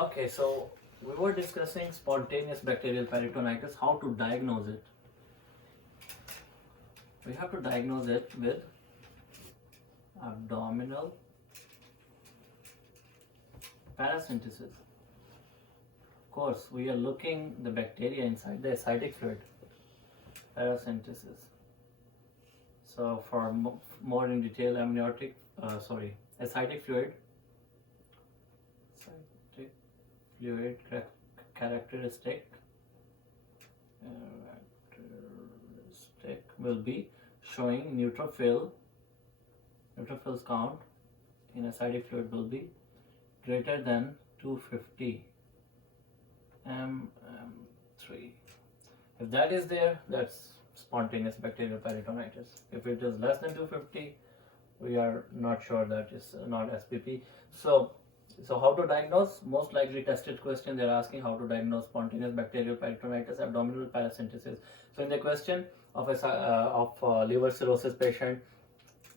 Okay, so we were discussing spontaneous bacterial peritonitis, how to diagnose it. We have to diagnose it with abdominal paracentesis. Of course, we are looking the bacteria inside the ascitic fluid. Paracentesis. So for more in detail, ascitic fluid. Ascitic fluid characteristic will be showing neutrophils count in ascitic fluid will be greater than 250 mm3. If that is there, that's spontaneous bacterial peritonitis. If it is less than 250, we are not sure that is not SPP. So how to diagnose? Most likely tested question, they're asking how to diagnose spontaneous bacterial peritonitis, abdominal paracentesis. So in the question of a liver cirrhosis patient,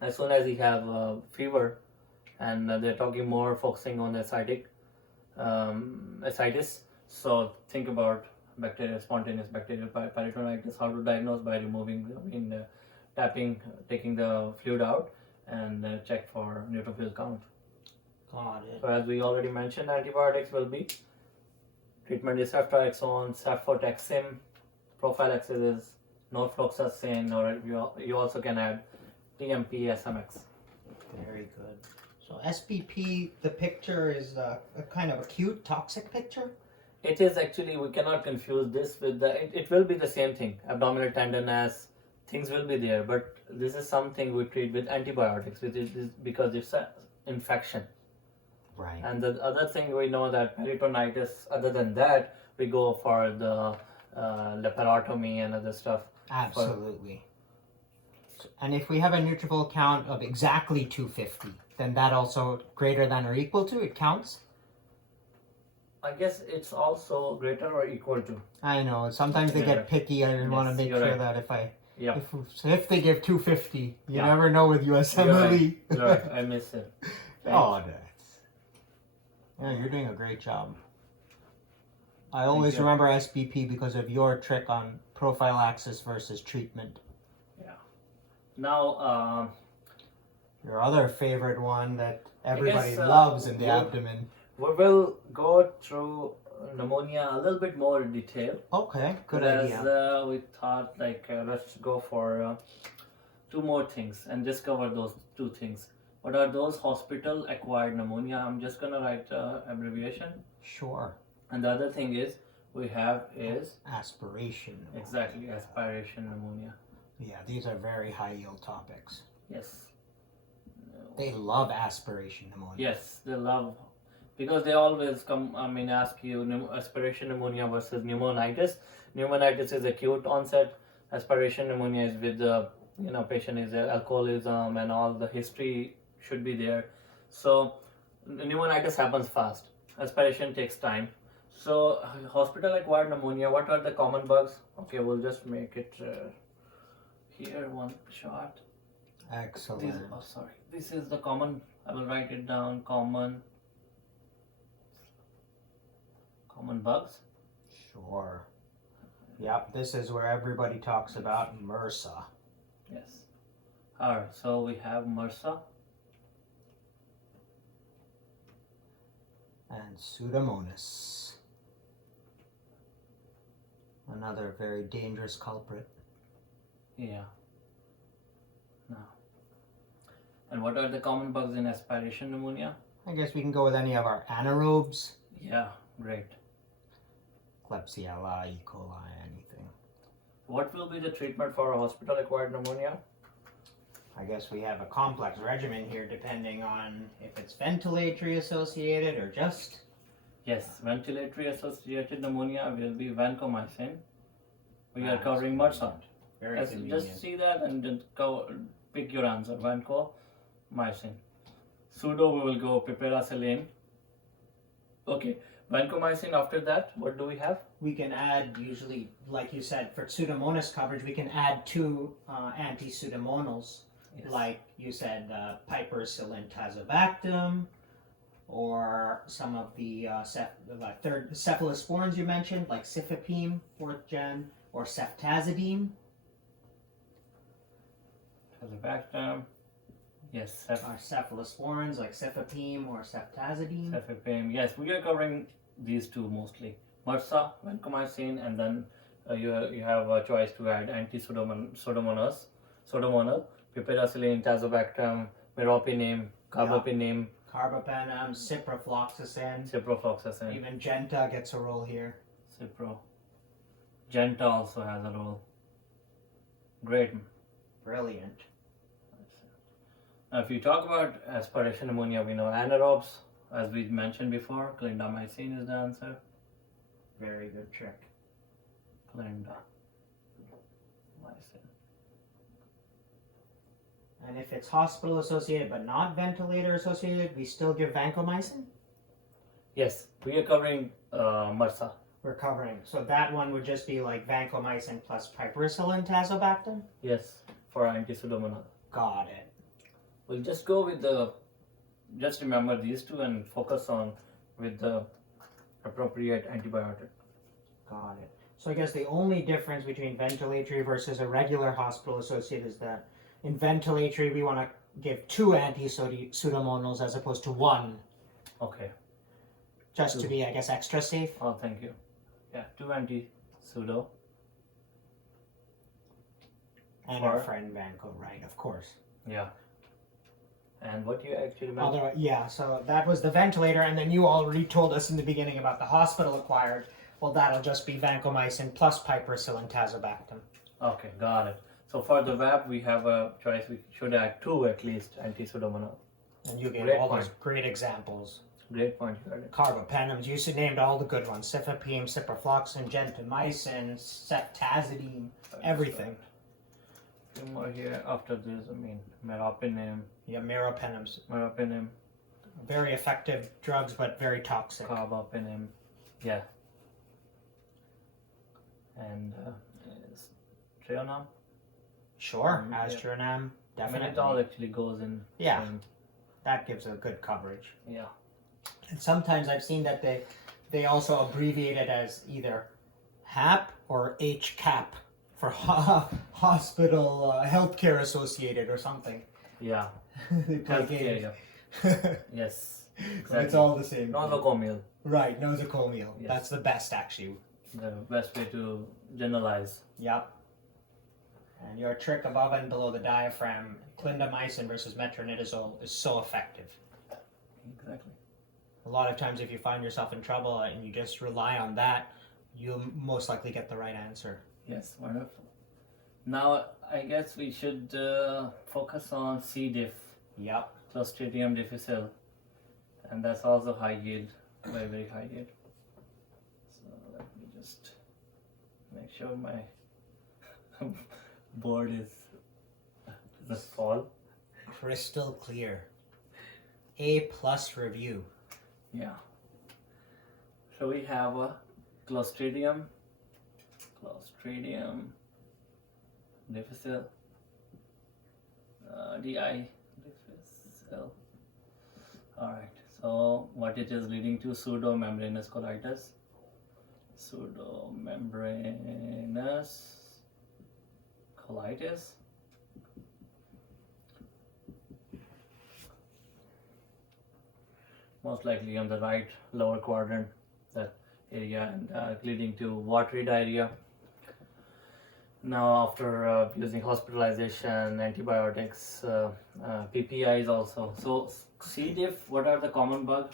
as soon as he have fever, and they're talking more focusing on ascitic ascites. So think about spontaneous bacterial peritonitis. How to diagnose? By removing, tapping, taking the fluid out, and check for neutrophil count. Got it. So as we already mentioned, antibiotics will be treatment is ceftriaxone, cefotaxime. Prophylaxis is norfloxacin, or you also can add TMP, SMX. Very good. So SPP, the picture is a kind of acute toxic picture? It is actually, we cannot confuse this with it will be the same thing. Abdominal tenderness, things will be there, but this is something we treat with antibiotics, which is because it's an infection. Right. And the other thing we know that peritonitis, other than that, we go for the laparotomy and other stuff. Absolutely. And if we have a neutrophil count of exactly 250, then that also greater than or equal to, it counts? I guess it's also greater or equal to. I know. Sometimes they get picky. I want to make sure that if they give 250, you never know with USMLE. You're right. I missed it. Oh, you're doing a great job. I always remember SBP because of your trick on prophylaxis versus treatment. Yeah. Now, your other favorite one that everybody loves in the abdomen. We will go through pneumonia a little bit more in detail. Okay, good idea. We thought let's go for two more things and discover those two things. What are those? Hospital acquired pneumonia. I'm just gonna write abbreviation. Sure. And the other thing is we have is aspiration pneumonia. Exactly, aspiration pneumonia. Yeah, these are very high yield topics. Yes. They love aspiration pneumonia. Yes, they love, because they always ask you aspiration pneumonia versus pneumonitis. Pneumonitis is acute onset. Aspiration pneumonia is with the patient is alcoholism and all the history should be there. So pneumonitis happens fast. Aspiration takes time. So hospital acquired pneumonia, what are the common bugs? Okay, we'll just make it here one shot. Excellent. This is the common, I will write it down, common bugs. Sure. Yep, this is where everybody talks about MRSA. Yes. Alright, so we have MRSA. And Pseudomonas. Another very dangerous culprit. Yeah. No. And what are the common bugs in aspiration pneumonia? I guess we can go with any of our anaerobes. Yeah, great. Klebsiella, E. coli, anything. What will be the treatment for hospital acquired pneumonia? I guess we have a complex regimen here depending on if it's ventilatory associated or just... Yes, ventilatory associated pneumonia will be vancomycin. We are covering MRSA. Very convenient. Just see that and then pick your answer. Vancomycin. Pseudo, we will go piperacillin. Okay, vancomycin. After that, what do we have? We can add, usually, like you said, for Pseudomonas coverage, we can add two anti-Pseudomonals. Yes. Like you said, piperacillin tazobactam or some of the third cephalosporins you mentioned, like cifepime, 4th gen, or ceftazidime. Tazobactam. Yes, Or cephalosporins like cifepime or ceftazidime. cefepime. Yes, we are covering these two mostly. MRSA, vancomycin, and then you have a choice to add Pseudomonas, piperacillin, tazobactam, meropenem, carbapenem, Carbapenem, ciprofloxacin. ciprofloxacin, Even Genta gets a role here. Cipro. Genta also has a role. Great. Brilliant. Now, if you talk about aspiration pneumonia, we know anaerobes, as we mentioned before. Clindamycin is the answer. Very good trick. Clindamycin. And if it's hospital associated but not ventilator associated, we still give vancomycin? Yes, we are covering MRSA. We're covering. So that one would just be like vancomycin plus piperacillin tazobactam? Yes, for anti-pseudomonas. Got it. We'll just go with the, just remember these two and focus on with the appropriate antibiotic. Got it. So I guess the only difference between ventilatory versus a regular hospital associated is that in ventilatory we want to give 2 anti-pseudomonals as opposed to 1. Okay. Just to 2. be, I guess, extra safe. Oh, thank you. Yeah, 2 anti-pseudo. And our friend Vanco, right, of course. Yeah. And what you actually mentioned? Yeah, so that was the ventilator, and then you already told us in the beginning about the hospital acquired. Well, that'll just be vancomycin plus piperacillin tazobactam. Okay, got it. So for the VAP, we have a choice. We should add 2 at least anti-pseudomonal. And you gave Great all point. those great examples. Great point, you heard it. Carbapenems, you named all the good ones. Cifepime, ciprofloxacin, gentamicin, ceftazidime, everything. Few more here. After this, meropenem. Yeah, meropenems. Meropenem, Very effective drugs, but very toxic. carbapenem. Yeah. And Treonam. Sure, Yeah. Astronam, definitely. It all actually goes in. Yeah. That gives a good coverage. Yeah. And sometimes I've seen that they also abbreviate it as either HAP or HCAP for hospital healthcare associated or something. Yeah. They play games. Yeah. Yes. Exactly. It's all the same. Nosocomial. Right, nosocomial. Yes. That's the best, actually. The best way to generalize. Yep. And your trick above and below the diaphragm, clindamycin versus metronidazole, is so effective. Exactly. A lot of times if you find yourself in trouble and you just rely on that, you'll most likely get the right answer. Yes, wonderful. Now, I guess we should focus on C. diff, Yep. Clostridium difficile, and that's also high yield, very, very high yield. So let me just make sure my board doesn't fall. Crystal clear. A+ review. Yeah. So we have a Clostridium difficile, DI difficile. Alright, so what it is leading to? Pseudomembranous colitis. Pseudomembranous colitis. Most likely on the right lower quadrant, that area, and leading to watery diarrhea. Now, after using hospitalization, antibiotics, PPIs also. So, C. diff, what are the common bugs?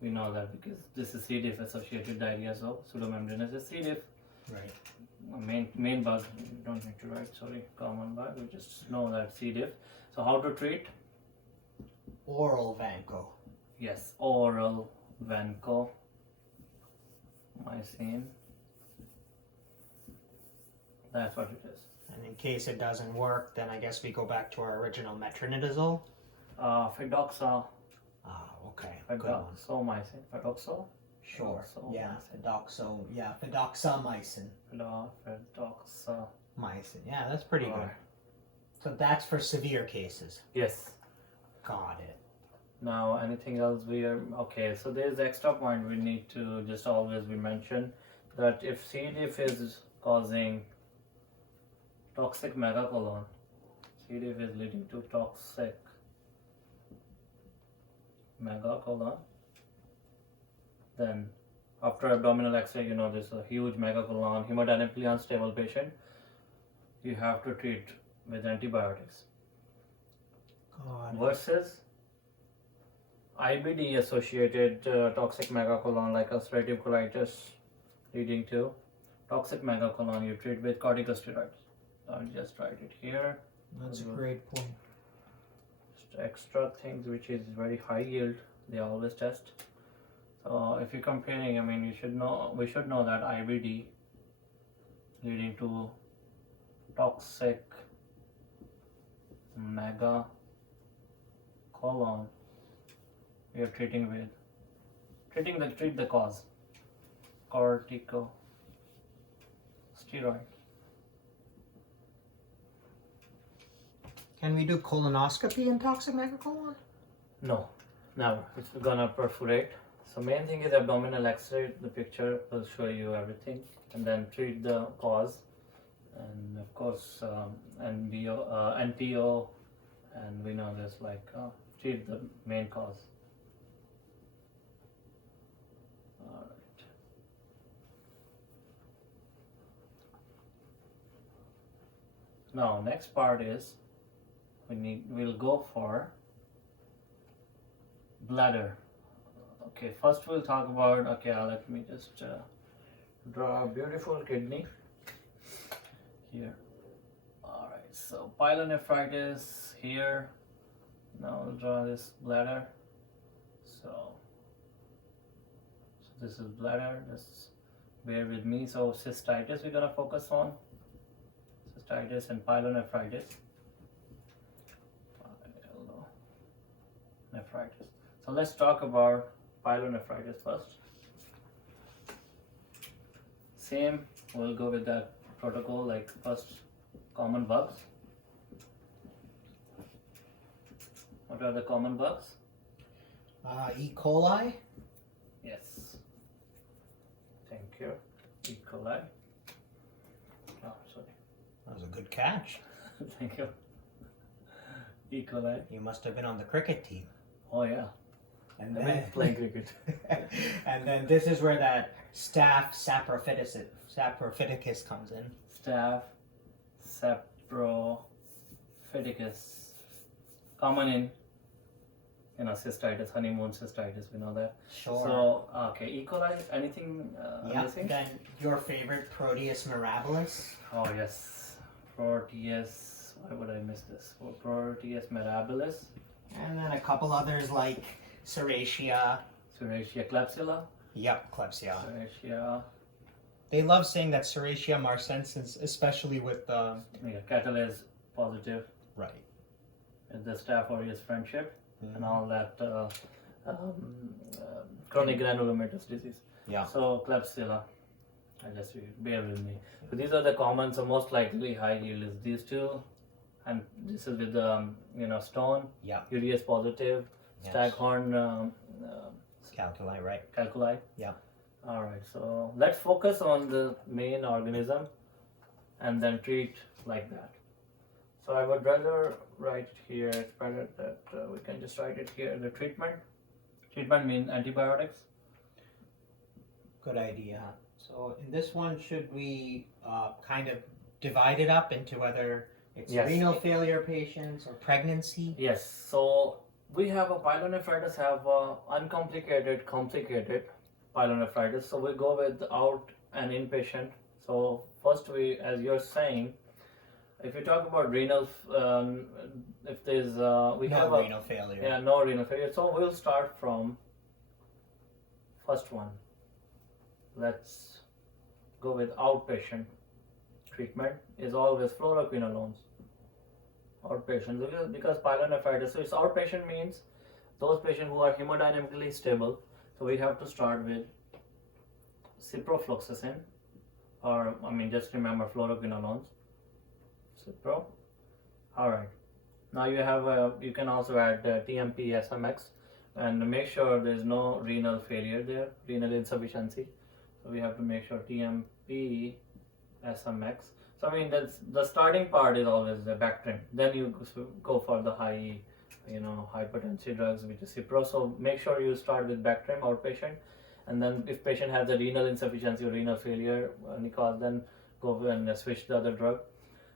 We know that because this is C. diff associated diarrhea, so pseudomembranous is C. diff. Right. Main bug, you don't need to write, sorry, common bug, we just know that C. diff. So, how to treat? Oral Vanco. Yes, oral vancomycin. That's what it is. And in case it doesn't work, then I guess we go back to our original metronidazole. Fidoxa. Okay. Good one. Fidoxomycin. Fidoxo? Sure. Fidoxomycin. Yeah, fidoxamycin. Fidoxa. Mycin. Yeah, that's pretty good. Alright. So that's for severe cases. Yes. Got it. Now, anything else we are okay? So there's extra point we need to just always be mentioned that if C. diff is causing toxic megacolon, C. diff is leading to toxic megacolon, then after abdominal X-ray, you know, there's a huge megacolon, hemodynamically unstable patient, you have to treat with antibiotics. Versus IBD associated toxic megacolon like ulcerative colitis leading to toxic megacolon, you treat with corticosteroids. I'll just write it here. That's a great point. Just extra things which is very high yield, they always test. So if you're comparing, I mean, we should know that IBD leading to toxic megacolon, we are treat the cause, corticosteroid. Can we do colonoscopy in toxic megacolon? No, never. It's gonna perforate. So main thing is abdominal X-ray. The picture will show you everything, and then treat the cause, and of course NTO, and we know this like treat the main cause. All right. Now next part is we'll go for bladder. Okay, first we'll talk about, let me just draw a beautiful kidney here. Alright, so pyelonephritis here. Now we'll draw this bladder. So this is bladder, just bear with me. So cystitis we're gonna focus on. Cystitis and pyelonephritis. Nephritis. So let's talk about pyelonephritis first. Same, we'll go with that protocol, like first common bugs. What are the common bugs? E. coli. Yes. Thank you. E. coli. Oh, sorry. That was a good catch. Thank you. E. coli. You must have been on the cricket team. Oh yeah. And I've then been playing cricket. and then this is where that Staph saprophyticus comes in. Staph saprophyticus, common in cystitis, honeymoon cystitis. We know that. Sure. So okay, E. coli. Anything missing? Then your favorite Proteus mirabilis. Oh yes, Proteus. Why would I miss this? Oh, Proteus mirabilis. And then a couple others like Serratia. Serratia Klebsiella. Yep, Klebsiella. Serratia. They love saying that Serratia marcensis, especially with the... Cattle is positive. Right. With the Staph Aureus friendship and all that chronic granulomatous disease. Yeah. So Klebsiella. I just bear with me. So these are the common. So most likely high yield is these two, and this is with stone. Yeah. Urease positive. Yes. Staghorn Calculi, right? calculi. Yeah. All right. So let's focus on the main organism, and then treat like that. So I would rather write it here. It's better that we can just write it here. The treatment. Treatment means antibiotics. Good idea. So in this one, should we kind of divide it up into whether it's Yes. renal failure patients or pregnancy? Yes. So we have a pyelonephritis, have a uncomplicated, complicated pyelonephritis. So we go with out and inpatient. So first we, as you're saying, if you talk about renal, if there's we have No renal failure. yeah, no renal failure. So we'll start from first one. Let's go with outpatient treatment. Is always fluoroquinolones. Outpatient, because pyelonephritis. So it's outpatient means those patients who are hemodynamically stable. So we have to start with ciprofloxacin, or just remember fluoroquinolones. All right. Now you have you can also add TMP SMX. and make sure there's no renal failure there, renal insufficiency. So we have to make sure TMP SMX. So I mean, that's the starting part is always the Bactrim. Then you go for the high, high potency drugs, which is Cipro. So make sure you start with Bactrim outpatient, and then if patient has a renal insufficiency or renal failure, any cause, then go and switch the other drug.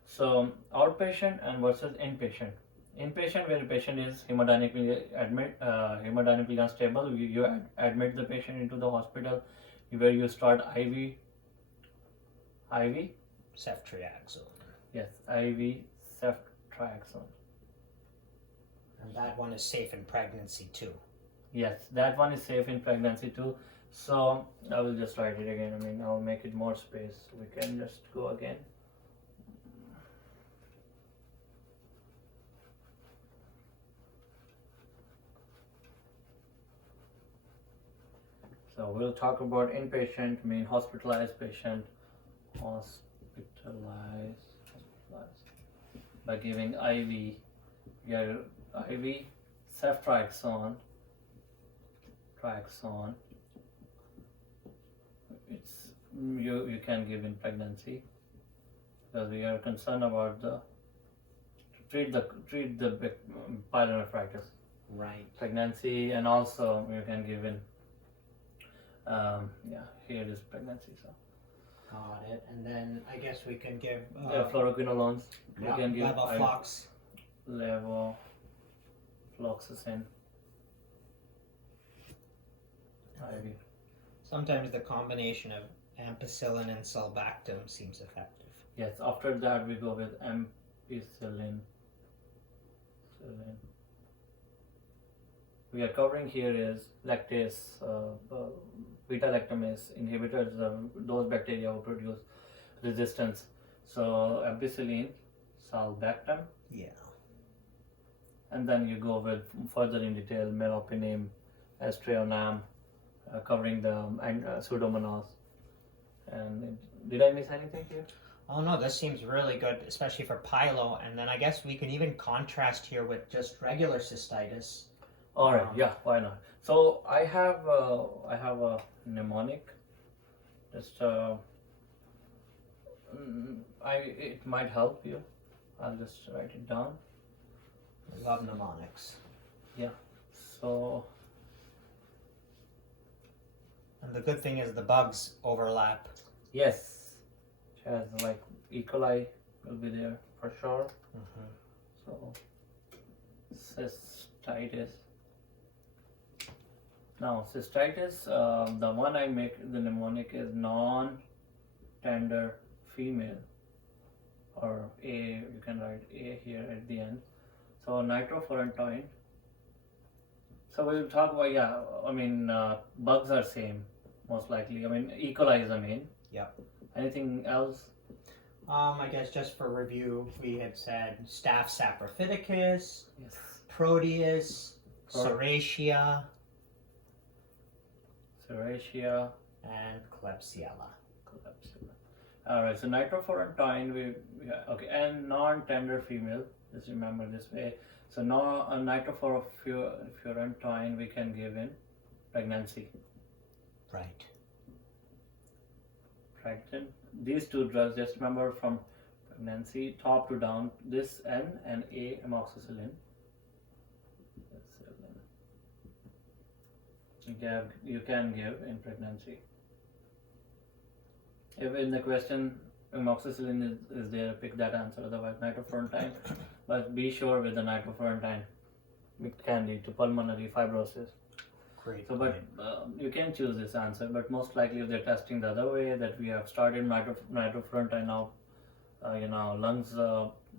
So outpatient and versus inpatient. Inpatient, where the patient is hemodynamically unstable, you admit the patient into the hospital, where you start IV Ceftriaxone. Yes, IV ceftriaxone. And that one is safe in pregnancy too. Yes, that one is safe in pregnancy too. So I will just write it again. I mean, I'll make it more space. We can just go again. So we'll talk about inpatient, mean hospitalized patient, hospitalized by giving IV, your IV ceftriaxone, it's you can give in pregnancy, because we are concerned about treat the pyelonephritis, right, pregnancy, and also you can give in here is pregnancy. So got it. And then I guess we can give fluoroquinolones. We can give levofloxacin. IV. Sometimes the combination of ampicillin and sulbactam seems effective. Yes, after that we go with ampicillin. We are covering here is lactase, beta lactamase inhibitors, those bacteria who produce resistance. So ampicillin, sulbactam. Yeah. And then you go with further in detail meropenem, aztreonam, covering the pseudomonas. And did I miss anything here? Oh no, this seems really good, especially for pyelo. And then I guess we can even contrast here with just regular cystitis. All right, yeah, why not? So I have a mnemonic. Just it might help you. I'll just write it down. I love mnemonics. Yeah. So. And the good thing is the bugs overlap. Yes. It has like E. coli will be there for sure. Mm-hmm. So cystitis. Now cystitis, the one I make the mnemonic is non-tender female, or A, you can write A here at the end. So nitrofurantoin. So we'll talk about, bugs are same, most likely. I mean, E. coli is the main. Yep. Anything else? I guess just for review, we had said Staph saprophyticus, Yes. Proteus, Serratia, and Klebsiella. All right. So nitrofurantoin, and non-tender female. Just remember this way. So now a nitrofurantoin we can give in pregnancy. Right. Pregnant. These two drugs, just remember from pregnancy, top to down, this N and A amoxicillin. You can give in pregnancy. If in the question amoxicillin is there, pick that answer, otherwise nitrofurantoin. But be sure with the nitrofurantoin, it can lead to pulmonary fibrosis. Great. So, but you can choose this answer, but most likely if they're testing the other way, that we have started nitrofurantoin now, lungs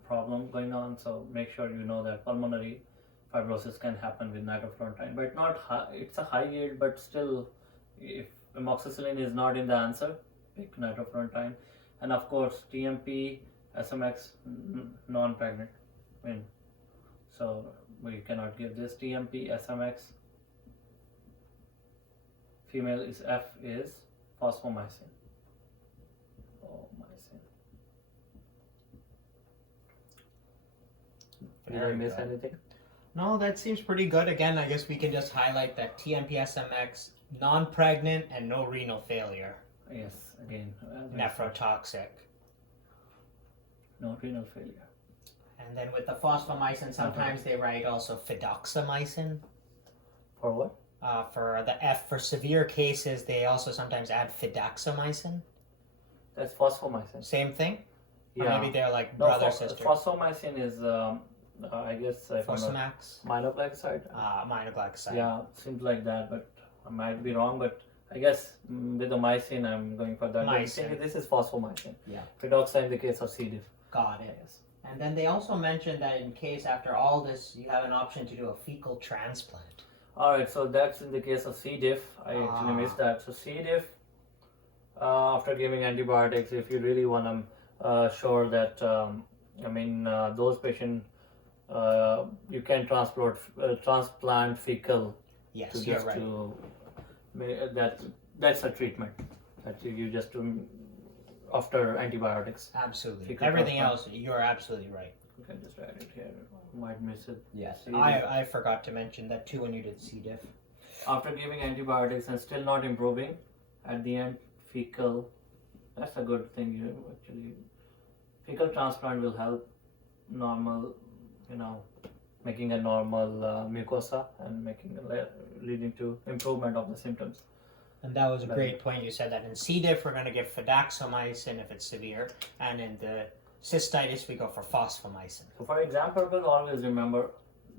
problem going on. So make sure you know that pulmonary fibrosis can happen with nitrofurantoin, but not high, it's a high yield, but still, if amoxicillin is not in the answer, pick nitrofurantoin. And of course, TMP, SMX, non-pregnant. So we cannot give this TMP, SMX. Female is F is phosphomycin. Did I miss anything? No, that seems pretty good. Again, I guess we can just highlight that TMPSMX, non-pregnant, and no renal failure. Yes, again. Nephrotoxic. No renal failure. And then with the fosfomycin, sometimes they write also fidaxomicin. For what? For the F, for severe cases, they also sometimes add fidaxomicin. That's fosfomycin. Same thing? Or Yeah. maybe they're like No, brother, sister. fosfomycin is, I guess, Fosamax? aminoglycoside. Aminoglycoside. Yeah, seems like that, but I might be wrong. But I guess with the mycin, I'm going for that. Mycin. This is fosfomycin. Yeah. Fidaxomicin in the case of C. diff. Got it. Yes. And then they also mentioned that in case after all this, you have an option to do a fecal transplant. All right, so that's in the case of C. diff. I actually missed that. So C. diff, after giving antibiotics, if you really want to sure that, those patients, you can transplant fecal. Yes, To you're just right. That's a treatment that you just do after antibiotics. Absolutely. Fecal Everything transplant. else, you're absolutely right. You can just write it here. Might miss it. Yes. C. diff. I forgot to mention that too when you did C. diff. After giving antibiotics and still not improving, at the end fecal. That's a good thing. You actually fecal transplant will help normal, making a normal mucosa and leading to improvement of the symptoms. And that was a great point. You said that in C. diff, we're going to give fidaxomicin if it's severe, and in the cystitis, we go for fosfomycin. So for example, always remember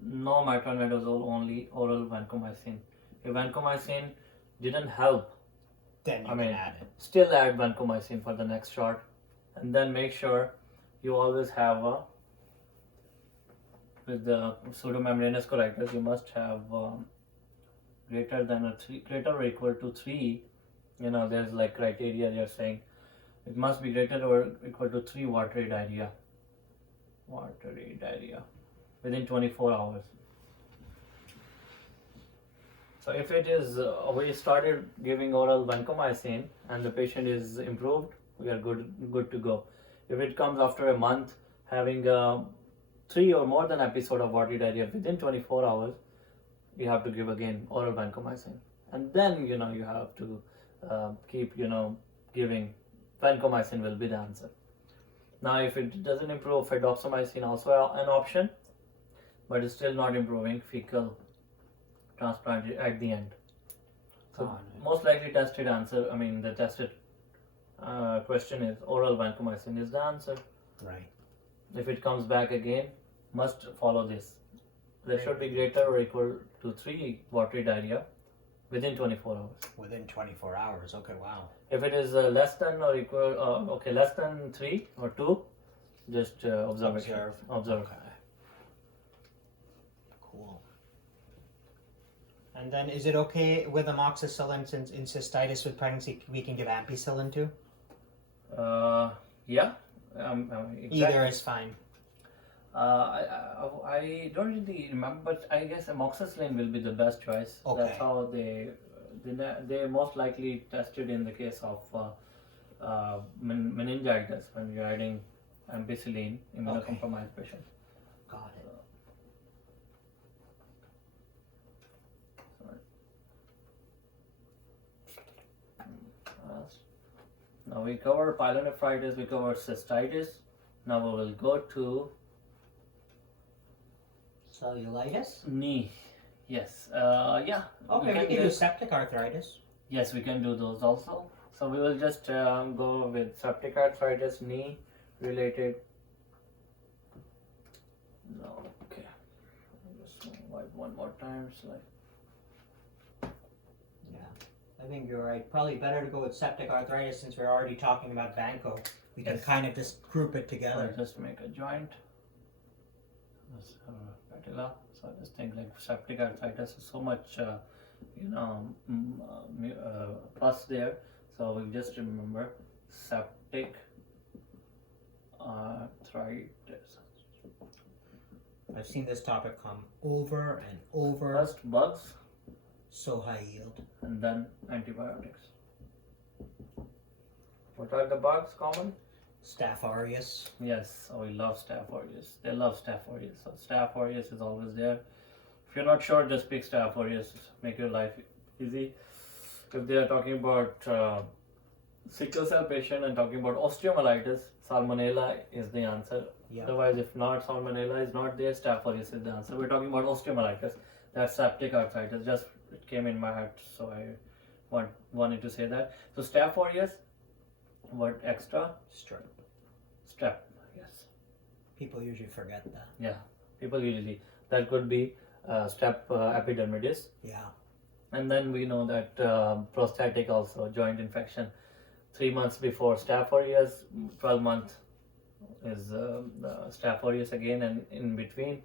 no metronidazole, only oral vancomycin. If vancomycin didn't help, Then you can add it. still add vancomycin for the next shot, and then make sure you always have with the pseudomembranous colitis, you must have greater or equal to 3. There's like criteria you're saying it must be greater or equal to 3 watery diarrhea within 24 hours. So if it is we started giving oral vancomycin and the patient is improved, we are good to go. If it comes after a month having 3 or more than episode of watery diarrhea within 24 hours, you have to give again oral vancomycin, and then you have to keep giving vancomycin will be the answer. Now if it doesn't improve, fidaxomicin also an option, but it's still not improving, fecal transplant at the end. So most likely tested answer, the tested question is oral vancomycin is the answer. Right. If it comes back again, must follow this. There should be greater or equal to 3 watery diarrhea within 24 hours. Within 24 hours. Okay, wow. If it is less than or equal, less than 3 or 2, just observation. Observe. Okay. Cool. And then is it okay with amoxicillin since in cystitis with pregnancy we can give ampicillin too? Yeah. Exactly. Either is fine. I don't really remember, but I guess amoxicillin will be the best choice. Okay. That's how they most likely tested in the case of meningitis when you're adding ampicillin in immunocompromised patients. Got it. Now we covered pyelonephritis, we covered cystitis. Now we will go to Cellulitis? knee. Yes. Yeah. Okay, we can do septic arthritis. Yes, we can do those also. So we will just go with septic arthritis, knee related. No, okay. I'll just wipe one more time. I think you're right. Probably better to go with septic arthritis since we're already talking about vanco. We can kind of just group it together. I'll just make a joint. Patella. So I just think like septic arthritis is so much, plus there. So we just remember septic arthritis. I've seen this topic come over and over. First bugs, So high yield. and then antibiotics. What are the bugs common? Staph aureus. Yes, we love Staph Aureus. They love Staph Aureus. So Staph Aureus is always there. If you're not sure, just pick Staph aureus. Make your life easy. If they are talking about sickle cell patient and talking about osteomyelitis, Salmonella is the answer. Yeah. Otherwise, if not, Salmonella is not there, Staph aureus is the answer. We're talking about osteomyelitis. That's septic arthritis. Just it came in my head, so I wanted to say that. So Staph aureus, what extra? Strep. Yes. People usually forget that. Yeah. People usually, that could be strep epidermidis. Yeah. And then we know that prostatic also, joint infection. 3 months before Staph aureus, 12 months is Staph aureus again, and in between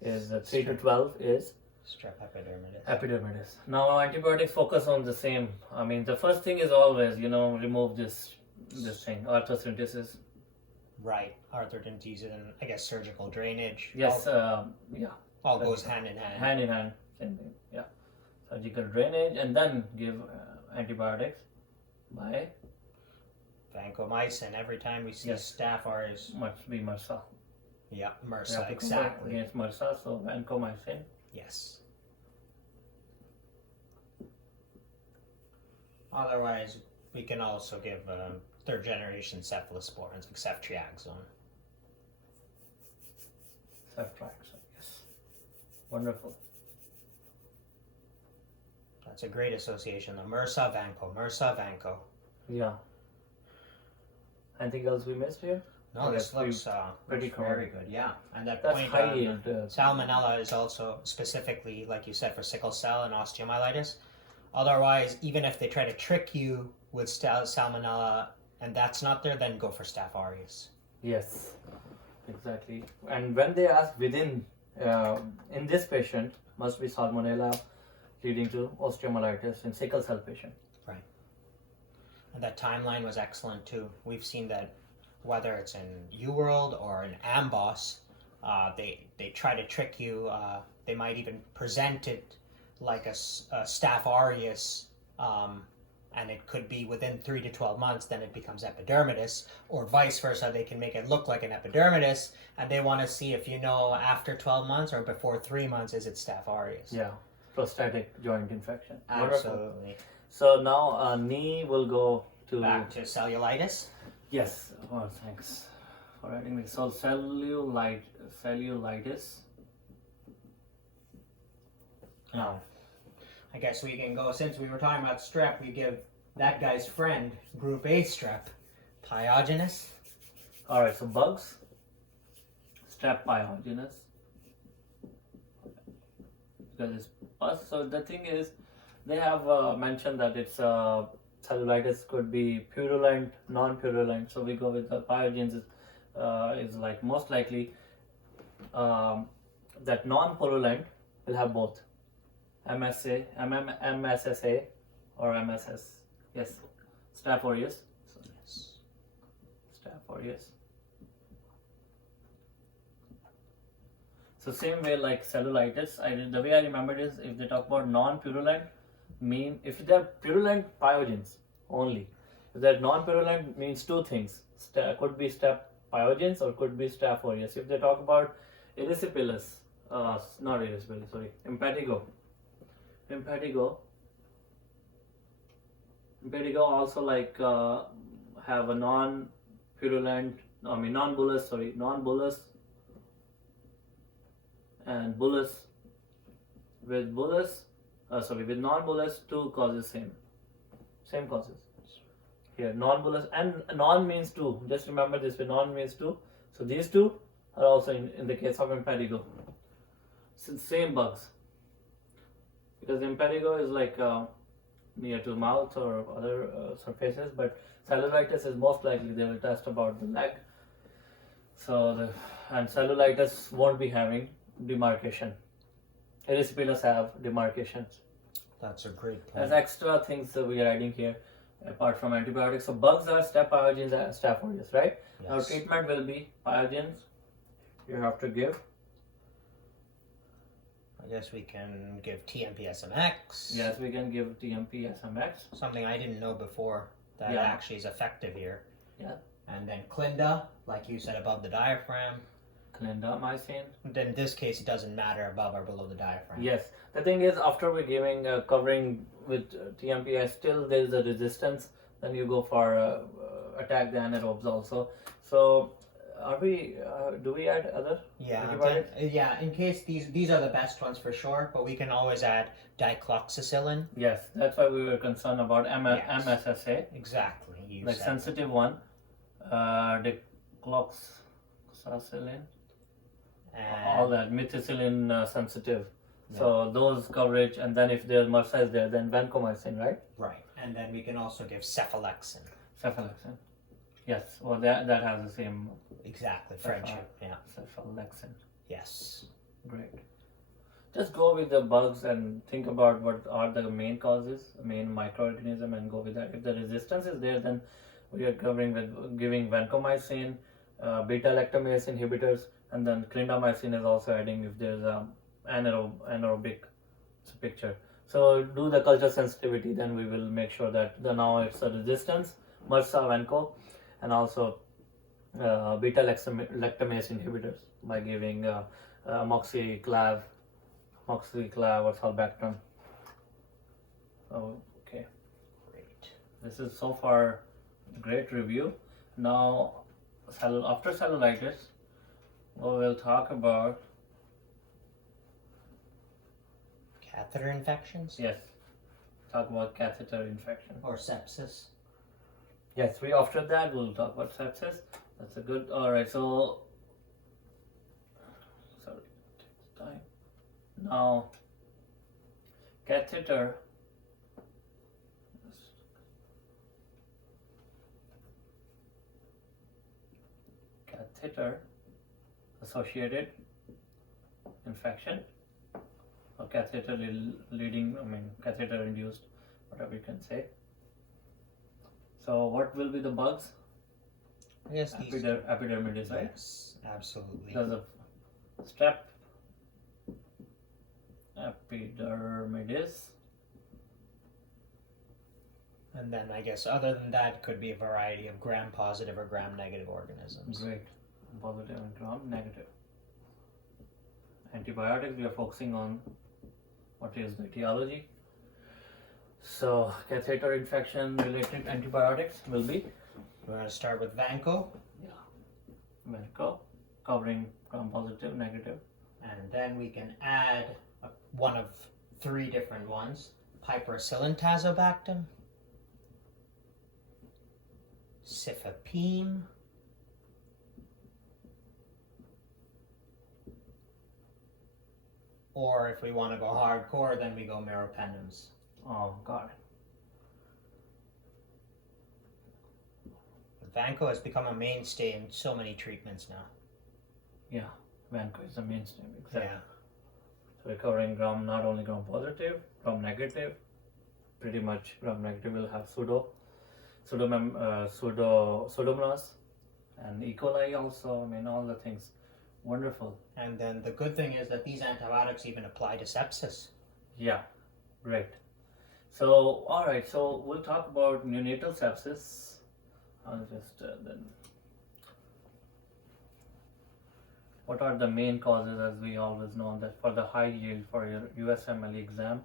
is 3 to 12 is Strep epidermidis. epidermidis. Now antibiotics focus on the same. I mean, the first thing is always, remove this thing, arthrocentesis. Right. Arthrodontitis and I guess surgical drainage. Yes, yeah. All goes hand in hand. Hand in hand, same thing. Yeah, surgical drainage, and then give antibiotics by Vancomycin. Every time we see Yes. Staph aureus. must be MRSA. Yeah, We MRSA. have to compare Exactly. against MRSA, so vancomycin. Yes. Otherwise, we can also give third generation cephalosporins like ceftriaxone. Ceftriaxone, yes. Wonderful. That's a great association. The MRSA, Vanco. Yeah. Anything else we missed here? No, this That's looks pretty very common. good. Yeah, and that That's point. high yield. Salmonella is also specifically, like you said, for sickle cell and osteomyelitis. Otherwise, even if they try to trick you with Salmonella and that's not there, then go for Staph aureus. Yes, exactly. And when they ask within, in this patient, must be Salmonella leading to osteomyelitis in sickle cell patient. Right. And that timeline was excellent too. We've seen that whether it's in UWorld or in Amboss, they try to trick you. They might even present it like a Staph aureus, and it could be within 3 to 12 months, then it becomes epidermidis, or vice versa. They can make it look like an epidermidis, and they want to see if after 12 months or before 3 months, is it Staph aureus? Yeah, prostatic joint infection. Absolutely. Wonderful. So now knee will go to Back to cellulitis. Yes. Oh, thanks for adding me. So cellulitis. Now, I guess we can go, since we were talking about strep, we give that guy's friend, group A strep, pyogenes. All right. So bugs. Strep pyogenes. Because it's pus. So the thing is, they have mentioned that it's cellulitis could be purulent, non-purulent. So we go with the pyogenes is like most likely that non-purulent will have both MSA, MSSA or MSS. Yes, Staph aureus. So, Yes. Staph aureus. So same way like cellulitis. The way I remembered is if they talk about non-purulent, if they're purulent pyogenes only. If they're non-purulent means two things. Could be Staph pyogenes or could be Staph aureus. If they talk about erysipelas, not erysipelas, sorry, impetigo also like have a non-bullous and bullous. With non-bullous, two causes same causes. Here non-bullous and non means two. Just remember this, with non means two. So these two are also in the case of impetigo. Same bugs. Because impetigo is like near to mouth or other surfaces, but cellulitis is most likely they will test about the leg. So and cellulitis won't be having demarcation. Erysipelas have demarcations. That's a great point. There's extra things that we are adding here apart from antibiotics. So bugs are Staph pyogenes and Staph aureus, right? Yes. Now treatment will be pyogenes. You have to give. I guess we can give TMP-SMX. Yes, we can give TMP-SMX. Something I didn't know before that Yeah. actually is effective here. Yeah. And then Clinda, like you said, above the diaphragm. clindamycin. In this case, it doesn't matter above or below the diaphragm. Yes, the thing is, after we're giving covering with TMPI, still there is a resistance. Then you go for attack the anaerobes also. So, are we? Do we add other antibiotics? In case these are the best ones for sure, but we can always add dicloxacillin. Yes, that's why we were concerned about Yes. MSSA, Exactly. You like said sensitive one, dicloxacillin, And all that methicillin sensitive. So those coverage, and then if there's MRSA is there, then vancomycin, right? right, and then we can also give cephalexin. Cephalexin. Yes, well that has the same Exactly, friendship. Yeah. cephalexin. Yes. Great. Just go with the bugs and think about what are the main causes, main microorganism, and go with that. If the resistance is there, then we are covering with giving vancomycin, beta-lactamase inhibitors, and then clindamycin is also adding if there's anaerobic picture. So do the culture sensitivity, then we will make sure that now it's a resistance, MRSA, vanco, and also beta-lactamase inhibitors by giving amoxiclav or sulbactam. Okay. Great. This is so far great review. Now, after cellulitis, we'll talk about Catheter infections talk about catheter infection. or sepsis. Yes, after that we'll talk about sepsis. That's a good. All right. So, sorry, it takes time. Now, catheter. Catheter associated infection or catheter catheter induced, whatever you can say. So what will be the bugs? I guess these. Epidermidis, right? Yes, absolutely. There's a strep epidermidis. And then I guess other than that could be a variety of gram-positive or gram-negative organisms. Great. Positive and gram-negative. Antibiotics, we are focusing on what is the etiology. So catheter infection related antibiotics will be We're going to start with vanco, Vanco, covering gram-positive, negative. and then we can add one of three different ones: piperacillin tazobactam, cifepime, or if we want to go hardcore, then we go meropenems. Oh, got it. Vanco has become a mainstay in so many treatments now. Yeah, Vanco is the mainstream, exactly. Yeah. So we're covering not only gram-positive, gram-negative. Pretty much gram-negative will have Pseudomonas and E. coli also. All the things. Wonderful. And then the good thing is that these antibiotics even apply to sepsis. Yeah, great. So, all right. So we'll talk about neonatal sepsis. I'll just then. What are the main causes, as we always know, that for the high yield for your USMLE exam?